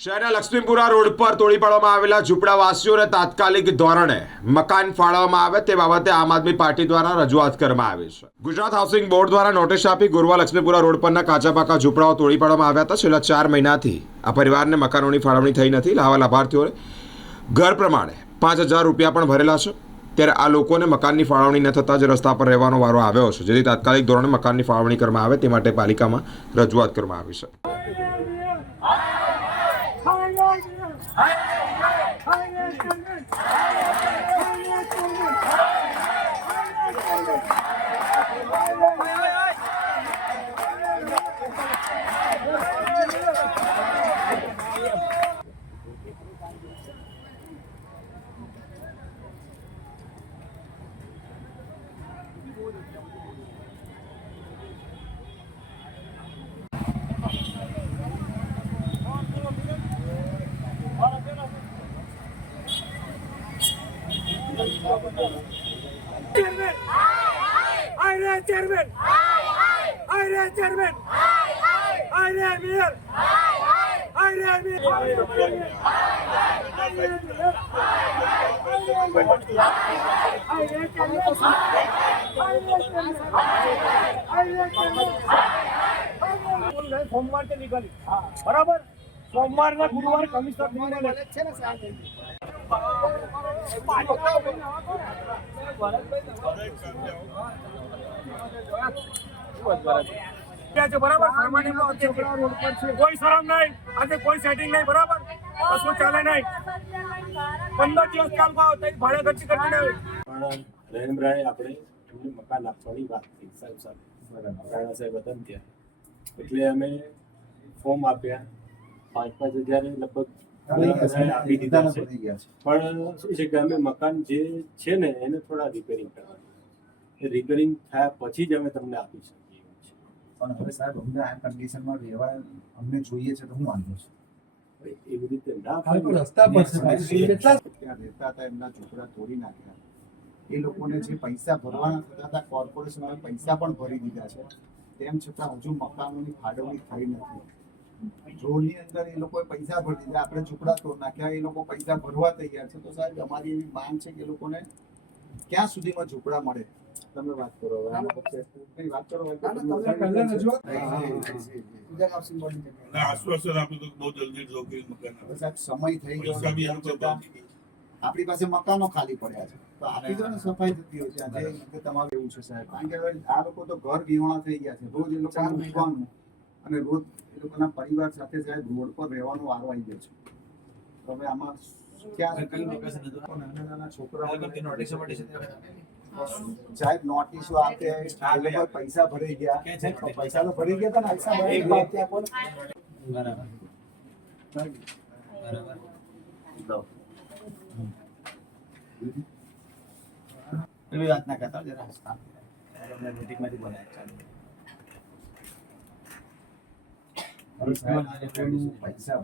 શહેરના લક્ષ્મીપુરા રોડ પર તોડી પાડવામાં આવેલા ઝૂંપડાવાસીઓને તાત્કાલિક ધોરણે મકાન ફાળવવામાં આવે તે બાબતે આમ આદમી પાર્ટી દ્વારા રજૂઆત કરવામાં આવી છે। ગુજરાત હાઉસિંગ બોર્ડ દ્વારા નોટિસ આપી ગુરવા લક્ષ્મીપુરા રોડ પરના કાચા પાકા ઝૂંપડાઓ તોડી પાડવામાં આવ્યા હતા। છેલ્લા 4 મહિનાથી આ પરિવારને મકાનોની ફાળવણી થઈ નથી। લાવા લાભાર્થીઓએ ઘર પ્રમાણે 5000 રૂપિયા પણ ભરેલા છે। ત્યારે આ લોકોને મકાનની ફાળવણી ન થતાં જ રસ્તા પર રહેવાનો વારો આવ્યો છે, જેથી તાત્કાલિક ધોરણે મકાનની ફાળવણી કરવામાં આવે તે માટે પાલિકામાં રજૂઆત કરવામાં આવી છે। सोमवार से निकली बराबर सोमवार ने गुरुवार कमिश्नर बराबर कोई शरम नहीं आज कोई सेटिंग नहीं बराबर कशु चाले नहीं 15 દિવસ કામ ભાડે ખર્ચી કરતી નહીં પણ રહેમરાએ આપણે એમને મકાન આપવાની વાત કરી સાહેબ સાથે રાણા સાહેબ હતા ને ત્યાં એટલે અમે ફોર્મ આપ્યા 5,000 લગભગ આપી દીધા છે। પણ શું છે કે અમે મકાન જે છે ને એને થોડા રિપેરિંગ કરવાનું એ રિપેરિંગ થયા પછી જ અમે તમને આપી શકીએ પણ હવે સાહેબ અમને આ કન્ડિશનમાં રહેવા અમને જોઈએ છે તો હું વાંધો છું એવી રીતે ના રસ્તા પર ત્યાં રહેતા હતા એમના ઝૂંપડા તોડી નાખ્યા એ લોકોને જે પૈસા ભરવાના થતા હતા કોર્પોરેશન હવે પૈસા પણ ભરી દીધા છે તેમ છતાં હજુ મકાનોની ફાળવણી થઈ નથી। રોડની અંદર એ લોકોએ પૈસા ભરી દીધા, આપણે ઝૂંપડા તોડ નાખ્યા, એ લોકો પૈસા ભરવા તૈયાર છે। તો સાહેબ અમારી એવી માંગ છે કે એ લોકોને ક્યાં સુધીમાં ઝૂંપડા મળે તમે વાત કરો વાત કરો આશ્વાસન આપ્યું તો બહુ જલ્દી જોકે મકાન સાહેબ સમય થઈ ગયો આપણી પાસે મકાનો ખાલી પડ્યા છે તો આપી દો ને સફાઈ થતી હોય છે આજે તમારું એવું છે સાહેબ કારણ કે હવે આ લોકો તો ઘર વિહોણા થઈ ગયા છે રોજ એ લોકોને મૂકવાનું અને રોજ એ લોકોના પરિવાર સાથે સાહેબ રોડ પર રહેવાનો વારો આવી ગયો છે તો હવે આમાં ક્યાં નાના છોકરાઓ સાહેબ નોટિસો આપે એ લોકો પૈસા ભરી ગયા પૈસા તો ભરી ગયા હતા ને એક વાત ત્યાં પણ એવી વાત ના કરતા જરા હસતા મીટિંગમાંથી બોલાય ચાલો પૈસા